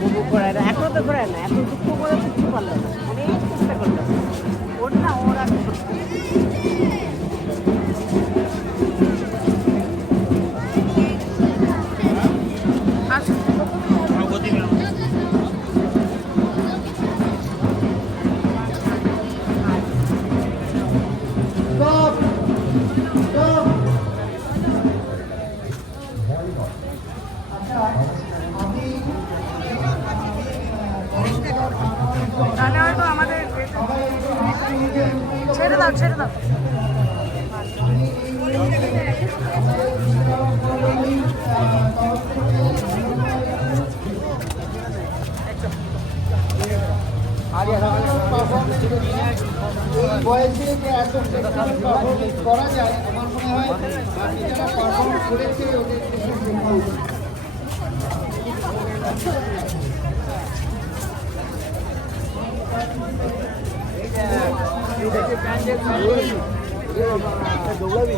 বুবু ঘোরায় না, এখনো তো ঘোরায় না, এখন দুঃখ করে কিছু পারলো না, অনেক চেষ্টা করলো। ওর না ওরা হয়তো আমাদের ছেড়ে দাও ছেড়ে দাও। বয়সে যে এত পারফরমেন্স করা যায় আমার মনে হয় বাকি যারা পারফরমেন্স করেছে ওদের দৌড়াবি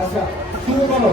আচ্ছা শুরু করো।